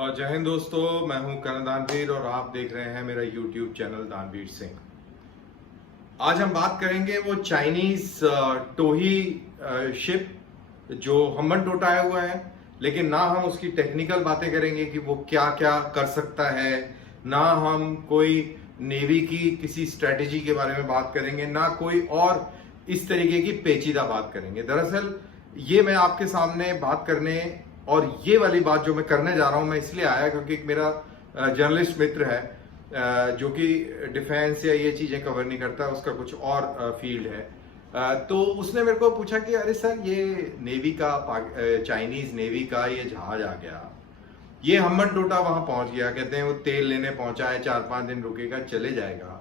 और जय हिंद दोस्तों, मैं हूं करण दानवीर और आप देख रहे हैं मेरा YouTube चैनल दानवीर सिंह। आज हम बात करेंगे वो चाइनीज टोही शिप जो हम्बन टोटाया हुआ है, लेकिन ना हम उसकी टेक्निकल बातें करेंगे कि वो क्या क्या कर सकता है, ना हम कोई नेवी की किसी स्ट्रेटेजी के बारे में बात करेंगे, ना कोई और इस तरीके की पेचीदा बात करेंगे। दरअसल ये मैं आपके सामने बात करने और ये वाली बात जो मैं करने जा रहा हूं, मैं इसलिए आया क्योंकि एक मेरा जर्नलिस्ट मित्र है जो कि डिफेंस या ये चीजें कवर नहीं करता, उसका कुछ और फील्ड है। तो उसने मेरे को पूछा कि अरे सर, ये नेवी का चाइनीज नेवी का ये जहाज आ गया, ये हम्बन टोटा वहां पहुंच गया, कहते हैं वो तेल लेने पहुंचा है, 4-5 दिन रुकेगा, चले जाएगा,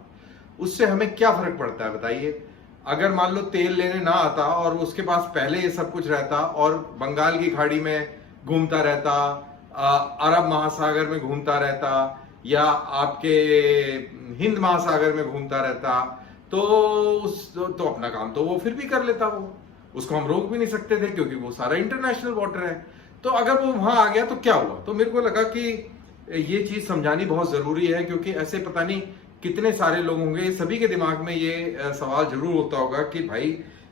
उससे हमें क्या फर्क पड़ता है बताइए। अगर मान लो तेल लेने ना आता और उसके पास पहले ये सब कुछ रहता और बंगाल की खाड़ी में घूमता रहता, अरब महासागर में घूमता रहता, या आपके हिंद महासागर में घूमता रहता, तो अपना काम तो वो फिर भी कर लेता, वो उसको हम रोक भी नहीं सकते थे क्योंकि वो सारा इंटरनेशनल वाटर है। तो अगर वो वहां आ गया तो क्या हुआ? तो मेरे को लगा कि ये चीज समझानी बहुत जरूरी है, क्योंकि ऐसे पता नहीं कितने सारे लोग होंगे, सभी के दिमाग में ये सवाल जरूर होता होगा कि भाई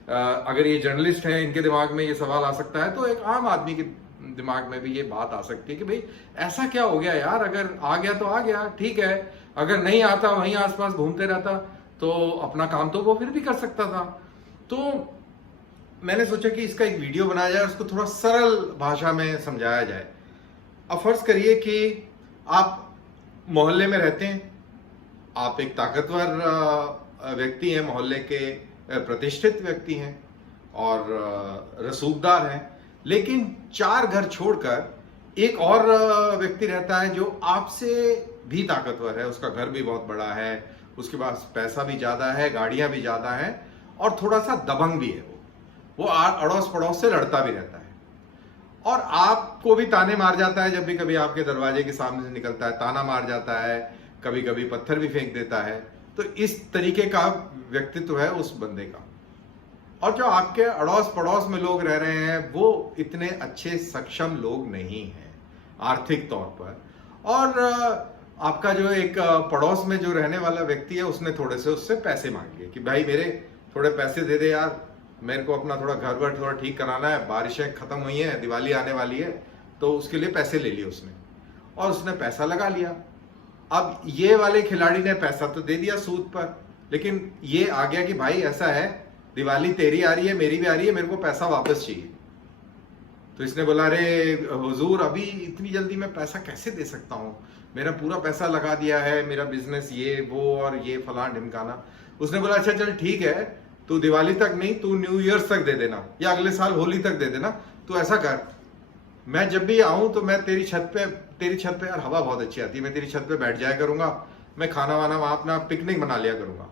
अगर ये जर्नलिस्ट हैं, इनके दिमाग में ये सवाल आ सकता है, तो एक आम आदमी के दिमाग में भी ये बात आ सकती है कि भाई ऐसा क्या हो गया यार, अगर आ गया तो आ गया, ठीक है, अगर नहीं आता, वहीं आसपास घूमते रहता, तो अपना काम तो वो फिर भी कर सकता था। तो मैंने सोचा कि इसका एक वीडियो बनाया जाए, उसको थोड़ा सरल भाषा में समझाया जाए। अब फर्ज करिए कि आप मोहल्ले में रहते हैं, आप एक ताकतवर व्यक्ति हैं, मोहल्ले के प्रतिष्ठित व्यक्ति हैं और रसूखदार हैं, लेकिन 4 घर छोड़कर एक और व्यक्ति रहता है जो आपसे भी ताकतवर है, उसका घर भी बहुत बड़ा है, उसके पास पैसा भी ज्यादा है, गाड़ियां भी ज्यादा है, और थोड़ा सा दबंग भी है। वो अड़ोस पड़ोस से लड़ता भी रहता है और आपको भी ताने मार जाता है, जब भी कभी आपके दरवाजे के सामने से निकलता है ताना मार जाता है, कभी कभी पत्थर भी फेंक देता है। तो इस तरीके का व्यक्तित्व है उस बंदे का। और जो आपके अड़ोस पड़ोस में लोग रह रहे हैं वो इतने अच्छे सक्षम लोग नहीं हैं आर्थिक तौर पर, और आपका जो एक पड़ोस में जो रहने वाला व्यक्ति है, उसने थोड़े से उससे पैसे मांग लिए कि भाई मेरे थोड़े पैसे दे दे यार, मेरे को अपना थोड़ा घर वर थोड़ा ठीक कराना है, बारिशें खत्म हुई हैं, दिवाली आने वाली है, तो उसके लिए पैसे ले लिए उसने, और उसने पैसा लगा लिया। अब ये वाले खिलाड़ी ने पैसा तो दे दिया सूद पर, लेकिन ये आ गया कि भाई ऐसा है, दिवाली तेरी आ रही है, मेरी भी आ रही है, मेरे को पैसा वापस चाहिए। तो इसने बोला, अरे हुजूर, अभी इतनी जल्दी मैं पैसा कैसे दे सकता हूँ, मेरा पूरा पैसा लगा दिया है, मेरा बिजनेस ये वो और ये फलान ढिमकाना। उसने बोला, अच्छा चल ठीक है, तू दिवाली तक नहीं, तू न्यू ईयर्स तक दे देना, या अगले साल होली तक दे देना। तो ऐसा कर, मैं जब भी आऊं तो मैं तेरी छत पे यार हवा बहुत अच्छी आती है, मैं तेरी छत पे बैठ जाया करूंगा, मैं खाना वाना वहां अपना पिकनिक बना लिया करूंगा,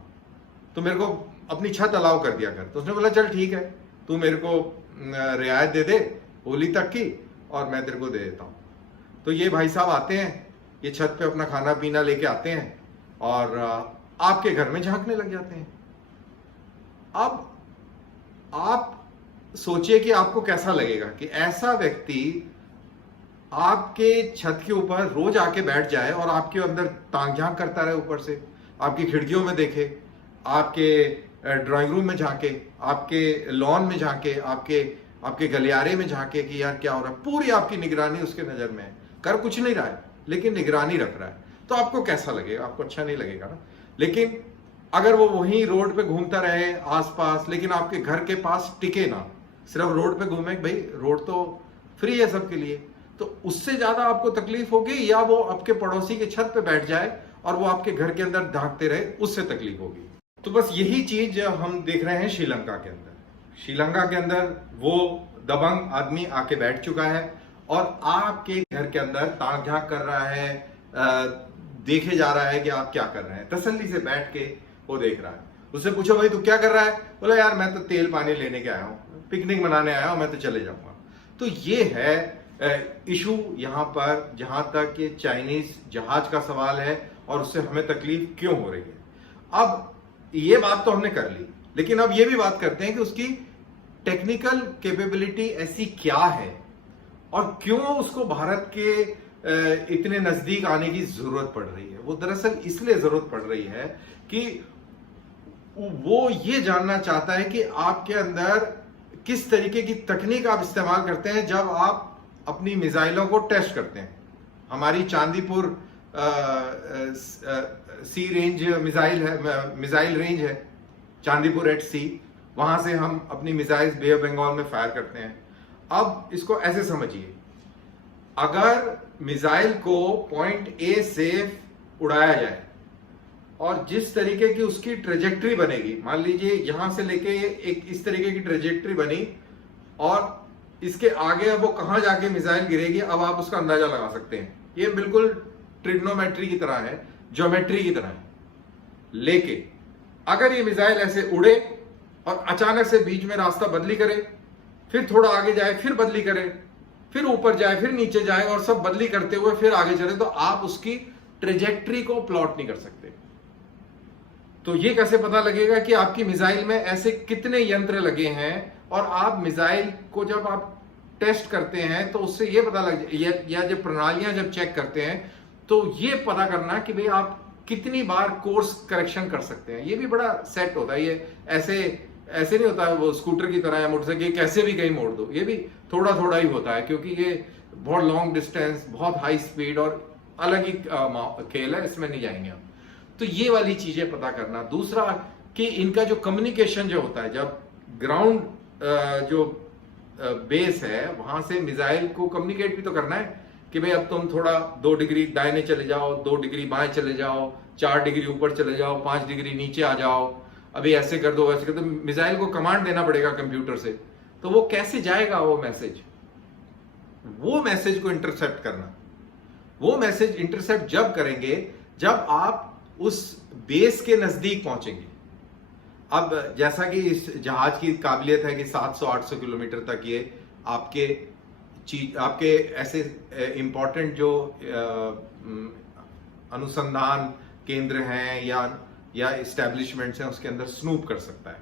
तो मेरे को अपनी छत अलाउ कर दिया कर। तो उसने बोला, चल ठीक है, तू मेरे को रियायत दे दे होली तक की, और मैं तेरे को दे देता हूं। तो ये भाई साहब आते हैं, ये छत पे अपना खाना पीना लेके आते हैं और आपके घर में झांकने लग जाते हैं। अब आप सोचिए कि आपको कैसा लगेगा कि ऐसा व्यक्ति आपके छत के ऊपर रोज आके बैठ जाए और आपके अंदर तांग झांक करता रहे, ऊपर से आपकी खिड़कियों में देखे, आपके ड्राइंग रूम में झांके, आपके लॉन में झांके, आपके गलियारे में झांके कि यार क्या हो रहा है। पूरी आपकी निगरानी उसके नजर में है, कर कुछ नहीं रहा है लेकिन निगरानी रख रहा है। तो आपको कैसा लगेगा? आपको अच्छा नहीं लगेगा ना। लेकिन अगर वो वहीं रोड पे घूमता रहे आसपास, लेकिन आपके घर के पास टिके ना, सिर्फ रोड पे घूमे, भाई रोड तो फ्री है सबके लिए, तो उससे ज्यादा आपको तकलीफ होगी, या वो आपके पड़ोसी के छत पे बैठ जाए और वो आपके घर के अंदर झांकते रहे, उससे तकलीफ होगी। तो बस यही चीज हम देख रहे हैं श्रीलंका के अंदर। श्रीलंका के अंदर वो दबंग आदमी आके बैठ चुका है और आपके घर के अंदर ताक झांक कर रहा है, देखे जा रहा है कि आप क्या कर रहे हैं, तसल्ली से बैठ के वो देख रहा है। उससे पूछो, भाई तू क्या कर रहा है? बोला, यार मैं तो तेल पानी लेने के आया हूँ, पिकनिक मनाने आया हूँ, मैं तो चले जाऊंगा। तो ये है इशू यहाँ पर, जहां तक ये चाइनीज जहाज का सवाल है और उससे हमें तकलीफ क्यों हो रही है। अब ये बात तो हमने कर ली, लेकिन अब ये भी बात करते हैं कि उसकी टेक्निकल कैपेबिलिटी ऐसी क्या है और क्यों उसको भारत के इतने नजदीक आने की जरूरत पड़ रही है? वो दरअसल इसलिए जरूरत पड़ रही है कि वो ये जानना चाहता है कि आपके अंदर किस तरीके की तकनीक आप इस्तेमाल करते हैं जब आप अपनी मिसाइलों को टेस्ट करते हैं। हमारी चांदीपुर सी रेंज मिसाइल रेंज है, चांदीपुर एट सी, वहां से हम अपनी मिसाइल बे ऑफ बंगाल में फायर करते हैं। अब इसको ऐसे समझिए, अगर मिसाइल को पॉइंट ए से उड़ाया जाए और जिस तरीके की उसकी ट्रेजेक्ट्री बनेगी, मान लीजिए यहां से लेके एक इस तरीके की ट्रेजेक्ट्री बनी और इसके आगे अब वो कहां जाके मिसाइल गिरेगी, अब आप उसका अंदाजा लगा सकते हैं। ये बिल्कुल ट्रिग्नोमेट्री की तरह है, ज्योमेट्री की तरह है। लेकिन अगर ये मिसाइल ऐसे उड़े और अचानक से बीच में रास्ता बदली करे, फिर थोड़ा आगे जाए, फिर बदली करे, फिर ऊपर जाए, फिर नीचे जाए और सब बदली करते हुए फिर आगे चले, तो आप उसकी ट्रेजेक्ट्री को प्लॉट नहीं कर सकते। तो ये कैसे पता लगेगा कि आपकी मिसाइल में ऐसे कितने यंत्र लगे हैं? और आप मिसाइल को जब आप टेस्ट करते हैं तो उससे ये पता लग या जब प्रणालियां जब चेक करते हैं तो ये पता करना कि भाई आप कितनी बार कोर्स करेक्शन कर सकते हैं। ये भी बड़ा सेट होता है, ये ऐसे नहीं होता है वो स्कूटर की तरह या मोटरसाइकिल कैसे भी कहीं मोड़ दो। ये भी थोड़ा थोड़ा ही होता है क्योंकि ये बहुत लॉन्ग डिस्टेंस, बहुत हाई स्पीड और अलग ही खेल है, इसमें नहीं जाएंगे हम। तो ये वाली चीजें पता करना। दूसरा कि इनका जो कम्युनिकेशन जो होता है, जब ग्राउंड जो बेस है वहां से मिसाइल को कम्युनिकेट भी तो करना है कि भाई अब तुम थोड़ा 2 डिग्री दाहिने चले जाओ, 2 डिग्री बाएं चले जाओ, 4 डिग्री ऊपर चले जाओ, 5 डिग्री नीचे आ जाओ, अभी ऐसे कर दो वैसे कर दो। मिसाइल को कमांड देना पड़ेगा कंप्यूटर से, तो वो कैसे जाएगा वो मैसेज को इंटरसेप्ट करना। वो मैसेज इंटरसेप्ट जब करेंगे जब आप उस बेस के नजदीक पहुंचेंगे। अब जैसा कि इस जहाज की काबिलियत है कि 700-800 किलोमीटर तक ये आपके ऐसे इंपॉर्टेंट जो अनुसंधान केंद्र हैं या एस्टेब्लिशमेंट्स हैं उसके अंदर स्नूप कर सकता है।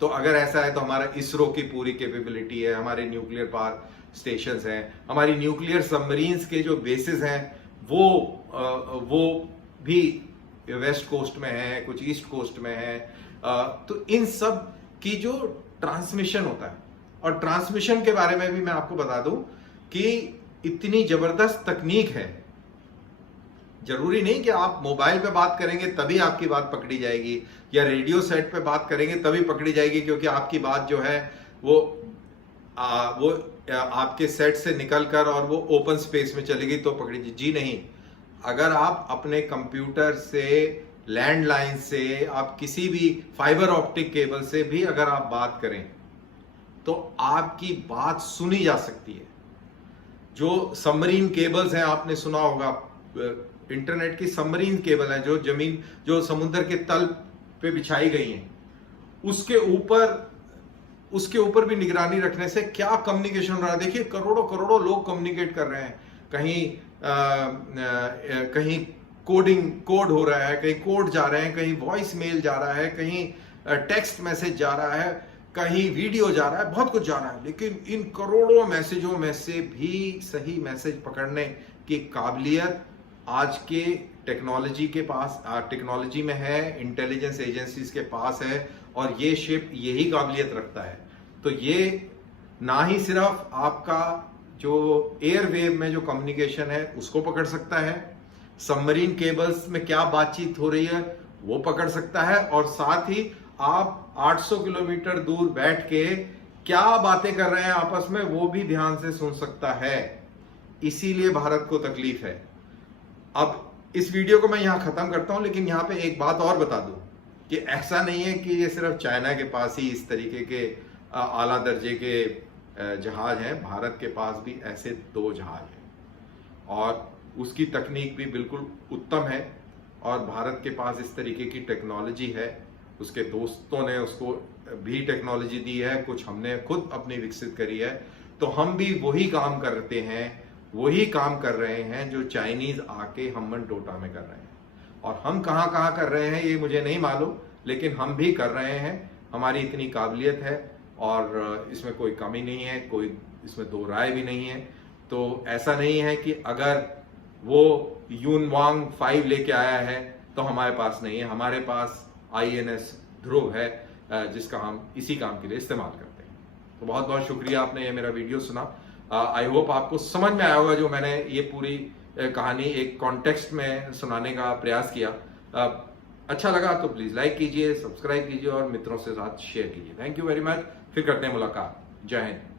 तो अगर ऐसा है तो हमारा इसरो की पूरी कैपेबिलिटी है, हमारे न्यूक्लियर पावर स्टेशंस हैं, हमारी न्यूक्लियर सबमरीन्स के जो बेसिस हैं वो भी वेस्ट कोस्ट में है, कुछ ईस्ट कोस्ट में है। तो इन सब की जो ट्रांसमिशन होता है, और ट्रांसमिशन के बारे में भी मैं आपको बता दूं कि इतनी जबरदस्त तकनीक है। जरूरी नहीं कि आप मोबाइल पे बात करेंगे तभी आपकी बात पकड़ी जाएगी या रेडियो सेट पे बात करेंगे तभी पकड़ी जाएगी क्योंकि आपकी बात जो है वो आपके सेट से निकलकर और वो ओपन स्पेस में चलेगी तो पकड़ी। जी नहीं, अगर आप अपने कंप्यूटर से, लैंडलाइन से, आप किसी भी फाइबर ऑप्टिक केबल से भी अगर आप बात करें तो आपकी बात सुनी जा सकती है। जो सबमरीन केबल्स हैं, आपने सुना होगा, इंटरनेट की सबमरीन केबल है जो समुद्र के तल पे बिछाई गई हैं, उसके ऊपर भी निगरानी रखने से क्या कम्युनिकेशन हो रहा है। देखिए करोड़ों लोग कम्युनिकेट कर रहे हैं, कहीं कोड हो रहा है, कहीं कोड जा रहे हैं, कहीं वॉइस मेल जा रहा है, कहीं टेक्स्ट मैसेज जा रहा है, कहीं वीडियो जा रहा है, बहुत कुछ जा रहा है। लेकिन इन करोड़ों मैसेजों में से भी सही मैसेज पकड़ने की काबिलियत आज के टेक्नोलॉजी में है, इंटेलिजेंस एजेंसीज के पास है, और ये शिप यही काबिलियत रखता है। तो ये ना ही सिर्फ आपका जो एयरवेव में जो कम्युनिकेशन है उसको पकड़ सकता है, सबमरीन केबल्स में क्या बातचीत हो रही है वो पकड़ सकता है, और साथ ही आप 800 किलोमीटर दूर बैठ के क्या बातें कर रहे हैं आपस में वो भी ध्यान से सुन सकता है। इसीलिए भारत को तकलीफ है। अब इस वीडियो को मैं यहां खत्म करता हूं, लेकिन यहां पे एक बात और बता दूं कि ऐसा नहीं है कि ये सिर्फ चाइना के पास ही इस तरीके के आला दर्जे के जहाज हैं। भारत के पास भी ऐसे 2 जहाज हैं और उसकी तकनीक भी बिल्कुल उत्तम है, और भारत के पास इस तरीके की टेक्नोलॉजी है। उसके दोस्तों ने उसको भी टेक्नोलॉजी दी है, कुछ हमने खुद अपनी विकसित करी है। तो हम भी वही काम करते हैं, वही काम कर रहे हैं जो चाइनीज आके हमन टोटा में कर रहे हैं। और हम कहाँ कर रहे हैं ये मुझे नहीं मालूम, लेकिन हम भी कर रहे हैं। हमारी इतनी काबिलियत है और इसमें कोई कमी नहीं है, कोई इसमें दो राय भी नहीं है। तो ऐसा नहीं है कि अगर वो यूनवांग 5 लेके आया है तो हमारे पास नहीं है। हमारे पास INS ध्रुव है जिसका हम इसी काम के लिए इस्तेमाल करते हैं। तो बहुत बहुत शुक्रिया, आपने ये मेरा वीडियो सुना। आई होप आपको समझ में आया होगा जो मैंने ये पूरी कहानी एक कॉन्टेक्स्ट में सुनाने का प्रयास किया। अच्छा लगा तो प्लीज लाइक कीजिए, सब्सक्राइब कीजिए और मित्रों से साथ शेयर कीजिए। Thank you very much. फिर करते हैं मुलाकात। जय हिंद।